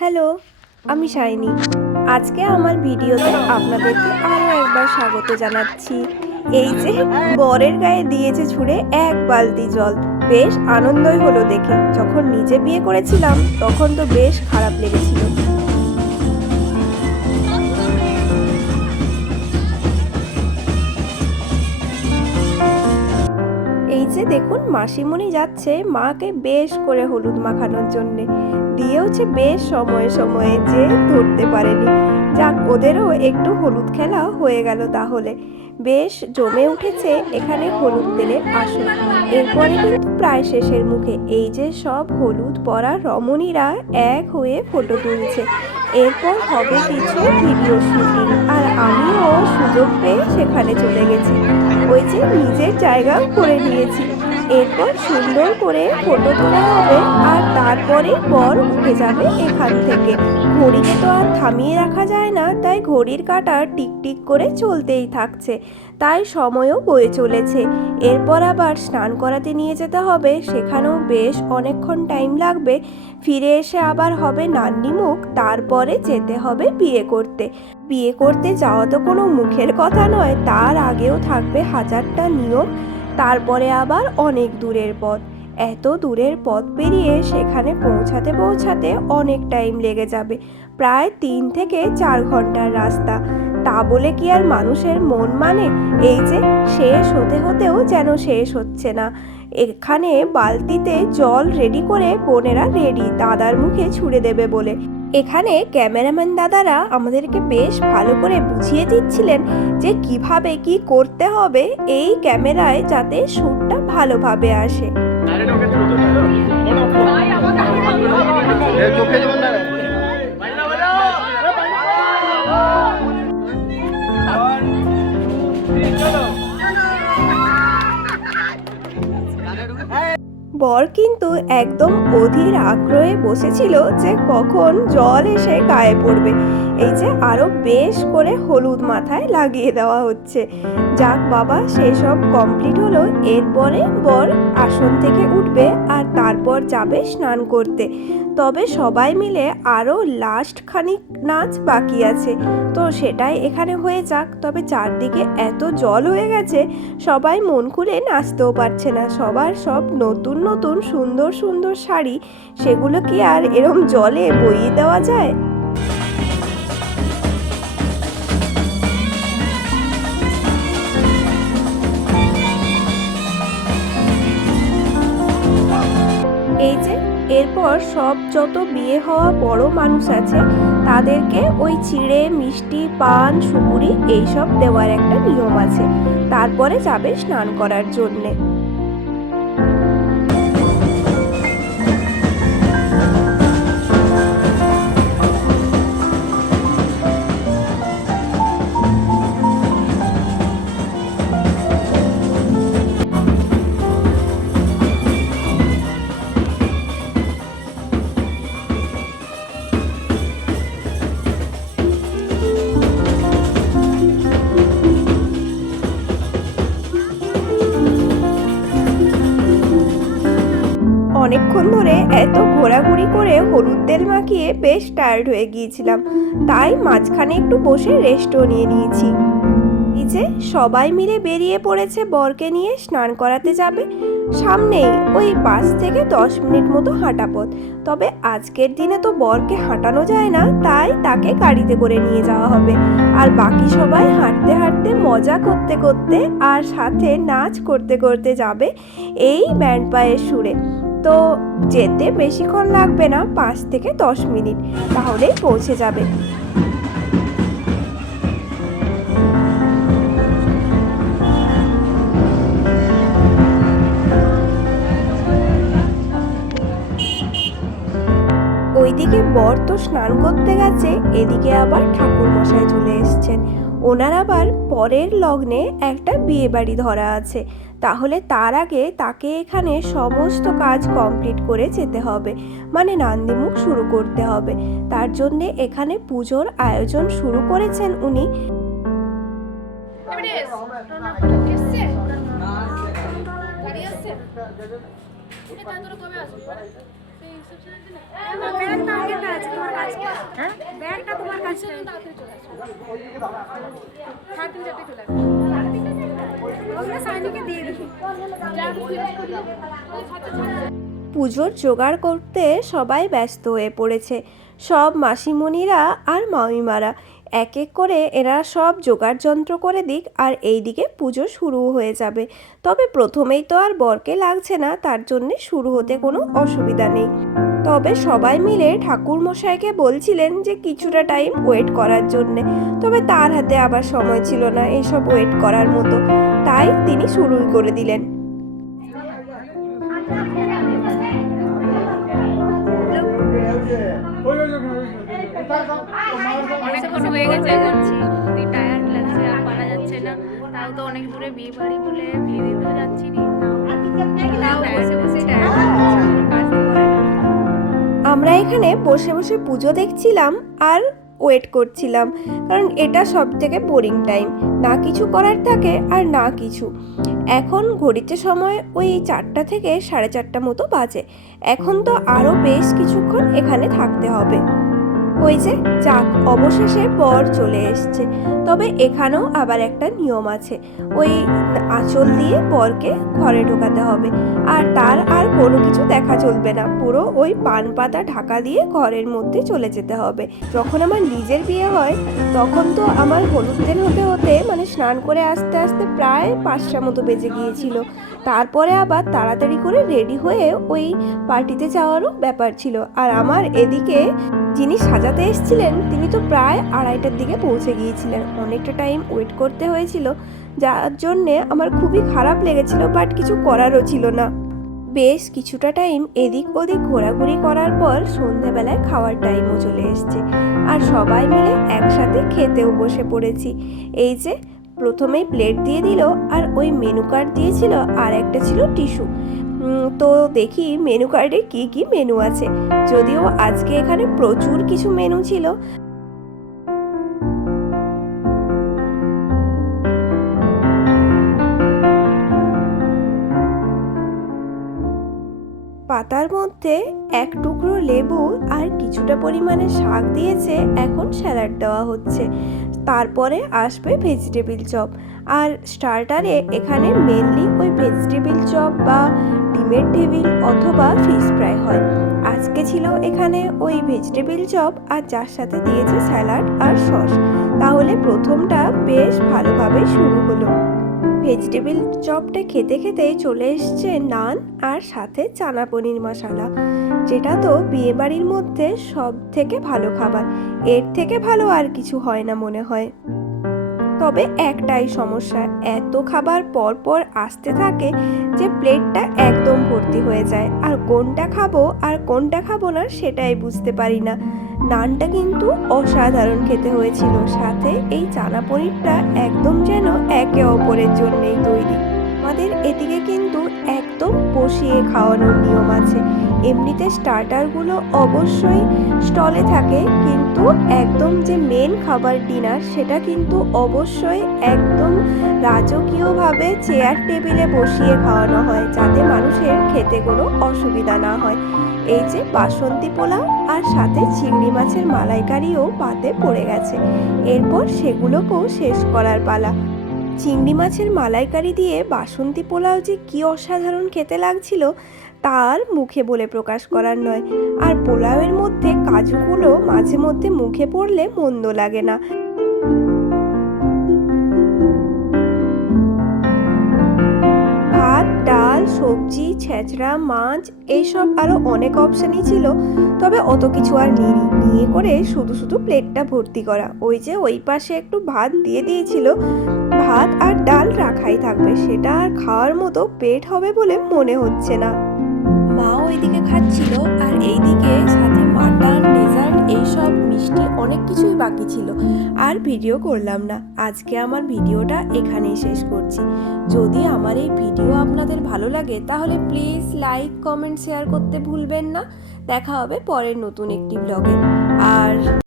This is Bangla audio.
হ্যালো, আমি শাইনি। আজকে আমার ভিডিওতে আপনাদেরকে আরও একবার স্বাগত জানাচ্ছি। এই যে বরের গায়ে দিয়েছে ছুঁড়ে এক বালতি জল, বেশ আনন্দই হলো দেখে। যখন নিজে বিয়ে করেছিলাম তখন তো বেশ খারাপ লেগেছিল। এই যে দেখুন মাসিমণি যাচ্ছে মাকে বেশ করে হলুদ মাখানোর জন্যে, দিয়েওছে বেশ সময়ে সময়ে, যে ধরতে পারেনি। যাক, ওদেরও একটু হলুদ খেলা হয়ে গেল তাহলে। বেশ জমে উঠেছে এখানে হলুদ তেলের আসর। এরপরে কিন্তু প্রায় শেষের মুখে। এই যে সব হলুদ পরা রমণীরা এক হয়ে ফটো তুলছে। এরপর হবে কিছু ভিডিও শুটিং, আর আমিও সুযোগ পেয়ে সেখানে চলে গেছি। ওই যে নিজের জায়গা করে নিয়েছি। এরপর সুন্দর করে ফটো তোলা হবে, আর তারপরে বর উঠে যাবে এখান থেকে। ঘড়িকে তো আর থামিয়ে রাখা যায় না, তাই ঘড়ির কাঁটা টিকটিক করে চলতেই থাকছে। তাই সময়ও বয়ে চলেছে। এরপর আবার স্নান করাতে নিয়ে যেতে হবে, সেখানেও বেশ অনেকক্ষণ টাইম লাগবে। ফিরে এসে আবার হবে নান্নিমুখ, তারপরে যেতে হবে বিয়ে করতে। বিয়ে করতে যাওয়া তো কোনো মুখের কথা নয়, তার আগেও থাকবে হাজারটা নিয়ম। তারপরে আবার অনেক দূরের পথ। এত দূরের পথ পেরিয়ে সেখানে পৌঁছাতে পৌঁছাতে অনেক টাইম লেগে যাবে, প্রায় 3 থেকে 4 ঘন্টার রাস্তা। তা বলে কি আর মানুষের মন মানে? এই যে শেষ হতে হতেও যেন শেষ হচ্ছে না। এখানে বালতিতে জল রেডি করে বোনেরা রেডি দাদার মুখে ছুঁড়ে দেবে বলে। এখানে ক্যামেরাম্যান দাদারা আমাদেরকে বেশ ভালো করে বুঝিয়ে দিচ্ছিলেন যে কিভাবে কি করতে হবে এই ক্যামেরায়, যাতে শ্যুটটা ভালোভাবে আসে। বর কিন্তু একদম অধীর আগ্রহে বসেছিল যে কখন জল এসে গায়ে পড়বে। এই যে আরো বেশ করে হলুদ মাথায় লাগিয়ে দেওয়া হচ্ছে। যাক বাবা, সেসব কমপ্লিট হলো। এরপরে বর আসন থেকে উঠবে আর তারপর যাবে স্নান করতে। তবে সবাই মিলে আরও লাস্ট খানিক নাচ বাকি আছে, তো সেটাই এখানে হয়ে যাক। তবে চারদিকে এত জল হয়ে গেছে, সবাই মন খুলে নাচতেও পারছে না। সবার সব নতুন নতুন সুন্দর সুন্দর শাড়ি, সেগুলো কি আর এরম জলে বইয়ে দেওয়া যায়? এই যে এরপর সব যত বিয়ে হওয়া বড় মানুষ আছে তাদেরকে ওই চিড়ে মিষ্টি পান সুপুরি এইসব দেওয়ার একটা নিয়ম আছে। তারপরে যাবে স্নান করার জন্যে। অনেকক্ষণ ধরে এত ঘোরাঘুরি করে হলুদ তেল মাখিয়ে বেশ টায়ার্ড হয়ে গিয়েছিলাম, তাই মাঝখানে একটু বসে রেস্টও নিয়ে নিয়েছি। এই যে সবাই মিলে বেরিয়ে পড়েছে বরকে নিয়ে স্নান করাতে যাবে। সামনেই ওই 5 থেকে 10 মিনিট মতো হাঁটা পথ। তবে আজকের দিনে তো বরকে হাঁটানো যায় না, তাই তাকে গাড়িতে করে নিয়ে যাওয়া হবে। আর বাকি সবাই হাঁটতে হাঁটতে মজা করতে করতে আর সাথে নাচ করতে করতে যাবে এই ব্যান্ড পায়ের সুরে। তো যেতে বেশিক্ষণ লাগবে না, 5 থেকে 10 মিনিট, তাহলেই পৌঁছে যাবে। ওইদিকে বর তো স্নান করতে গেছে, এদিকে আবার ঠাকুর মশাই চলে এসছেন। ওনার আবার পরের লগ্নে একটা বিয়ে বাড়ি ধরা আছে, তাহলে তার আগে তাকে এখানে সমস্ত কাজ কমপ্লিট করে যেতে হবে, মানে নান্দিমুখ শুরু করতে হবে। তার জন্যে এখানে পুজোর আয়োজন শুরু করেছেন উনি। হ্যাঁ ব্যাগটা তোমার কাছে সাইনিকে দিয়ে দিবি। পুজোর জোগাড় করতে সবাই ব্যস্ত হয়ে পড়েছে। সব মাসিমণিরা আর মামিমারা এক এক করে এরা সব জোগাড় যন্ত্র করে দিক, আর এইদিকে পুজো শুরু হয়ে যাবে। তবে প্রথমেই তো আর বরকে লাগছে না, তার জন্যে শুরু হতে কোনো অসুবিধা নেই। তবে সবাই মিলে ঠাকুর মশাইকে বলছিলেন যে কিছুটা টাইম ওয়েট করার জন্যে, তবে তার হাতে আবার সময় ছিল না এইসব ওয়েট করার মতো, তাই তিনি শুরুই করে দিলেন। অনেকক্ষণ হয়ে গেছে, এখন সত্যি টায়ার্ড লাগছে, আর পারা যাচ্ছে না। তাও তো অনেক দূরে বিয়ে বাড়ি বলে বিয়ে দিতেও যাচ্ছি নি, তাও বসে বসে টায়ার্ড লাগছে, কাজ তো করে না। আমরা এখানে বসে বসে পুজো দেখছিলাম আর ওয়েট করছিলাম, কারণ এটা সব থেকে বোরিং টাইম, না কিছু করার থাকে আর না কিছু। এখন ঘড়িতে সময় ওই 4টা থেকে 4:30 মতো বাজে। এখন তো আরও বেশ কিছুক্ষণ এখানে থাকতে হবে। ওই যে যাক, অবশেষে বর চলে এসছে। তবে এখানেও আবার একটা নিয়ম আছে, ওই আঁচল দিয়ে বরকে ঘরে ঢোকাতে হবে, আর তার আর কোনো কিছু দেখা চলবে না, পুরো ওই পান পাতা ঢাকা দিয়ে ঘরের মধ্যে চলে যেতে হবে। যখন আমার নিজের বিয়ে হয় তখন তো আমার হলুদ দিন হতে হতে মানে স্নান করে আসতে আসতে প্রায় 5টা মতো বেজে গিয়েছিল। তারপরে আবার তাড়াতাড়ি করে রেডি হয়ে ওই পার্টিতে যাওয়ারও ব্যাপার ছিল, আর আমার এদিকে যিনি সাজাতে এসেছিলেন তিনি তো প্রায় 2:30টার দিকে পৌঁছে গিয়েছিলেন। অনেকটা টাইম ওয়েট করতে হয়েছিল, যার জন্যে আমার খুবই খারাপ লেগেছিল, বাট কিছু করারও ছিল না। বেশ কিছুটা টাইম এদিক ওদিক ঘোরাঘুরি করার পর সন্ধ্যাবেলায় খাওয়ার টাইমও চলে এসছে, আর সবাই মিলে একসাথে খেতেও বসে পড়েছি। এই যে প্রথমেই প্লেট দিয়ে দিল, আর ওই মেনু কার্ড দিয়েছিল, আর একটা ছিল টিস্যু। তো দেখি মেনু কার্ডে কি কি মেনু আছে, যদিও আজকে এখানে প্রচুর কিছু মেনু ছিল। পাতার মধ্যে এক টুকরো লেবু আর কিছুটা পরিমাণে শাক দিয়েছে, এখন স্যালাড দেওয়া হচ্ছে। তারপরে আসবে ভেজিটেবিল চপ, আর স্টার্টারে এখানে মেনলি ওই ভেজিটেবিল চপ বা ডিমের টেবিল অথবা ফিশ ফ্রাই হয়। আজকে ছিল এখানে ওই ভেজিটেবিল চপ, আর যার সাথে দিয়েছে স্যালাড আর সস। তাহলে প্রথমটা বেশ ভালোভাবে শুরু হলো। ভেজিটেবিল চপটা খেতে খেতেই চলে এসছে নান, আর সাথে চানা পনির মশলা, যেটা তো বিয়েবাড়ির মধ্যে সব থেকে ভালো খাবার। এর থেকে ভালো আর কিছু হয় না মনে হয়। তবে একটাই সমস্যা, এত খাবার পর পর আসতে থাকে যে প্লেটটা একদম ভর্তি হয়ে যায়, আর কোনটা খাবো আর কোনটা খাবো না সেটাই বুঝতে পারি না। নানটা কিন্তু অসাধারণ খেতে হয়েছিল, সাথে এই চানা পনিরটা একদম যেন একে অপরের জন্যই তৈরি। আমাদের এদিকে কিন্তু একদম বসিয়ে খাওয়ানোর নিয়ম আছে। এমনিতে স্টার্টারগুলো অবশ্যই স্টলে থাকে, কিন্তু একদম যে মেন খাবার ডিনার সেটা কিন্তু অবশ্যই একদম রাজকীয়ভাবে চেয়ার টেবিলে বসিয়ে খাওয়ানো হয়, যাতে মানুষের খেতে কোনো অসুবিধা না হয়। এই যে বাসন্তী পোলাও আর সাথে চিংড়ি মাছের মালাইকারিও পাতে পড়ে গেছে, এরপর সেগুলোকেও শেষ করার পালা। চিংড়ি মাছের মালাইকারি দিয়ে বাসন্তী পোলাও যে কি অসাধারণ খেতে লাগছিল তার মুখে বলে প্রকাশ করার নয়। আর পোলাওয়ের মধ্যে কাজুগুলো মাঝে মধ্যে মুখে পড়লে মন্দ লাগে না। ভাত, ডাল, সবজি, ছেঁচড়া, মাছ, এইসব আরও অনেক অপশানই ছিল, তবে অত কিছু আর নিয়ে করে শুধু শুধু প্লেটটা ভর্তি করা। ওই যে ওই পাশে একটু ভাত দিয়ে দিয়েছিল, ভাত আর ডাল রাখাই থাকবে, সেটা আর খাওয়ার মতো পেট হবে বলে মনে হচ্ছে না। মা ওইদিকে খাচ্ছিল, আর এইদিকে সাথে মাটন, ডেজার্ট, এইসব মিষ্টি অনেক কিছুই বাকি ছিল, আর ভিডিও করলাম না। আজকে আমার ভিডিওটা এখানেই শেষ করছি। যদি আমার এই ভিডিও আপনাদের ভালো লাগে তাহলে প্লিজ লাইক, কমেন্ট, শেয়ার করতে ভুলবেন না। দেখা হবে পরের নতুন একটি ব্লগে। আর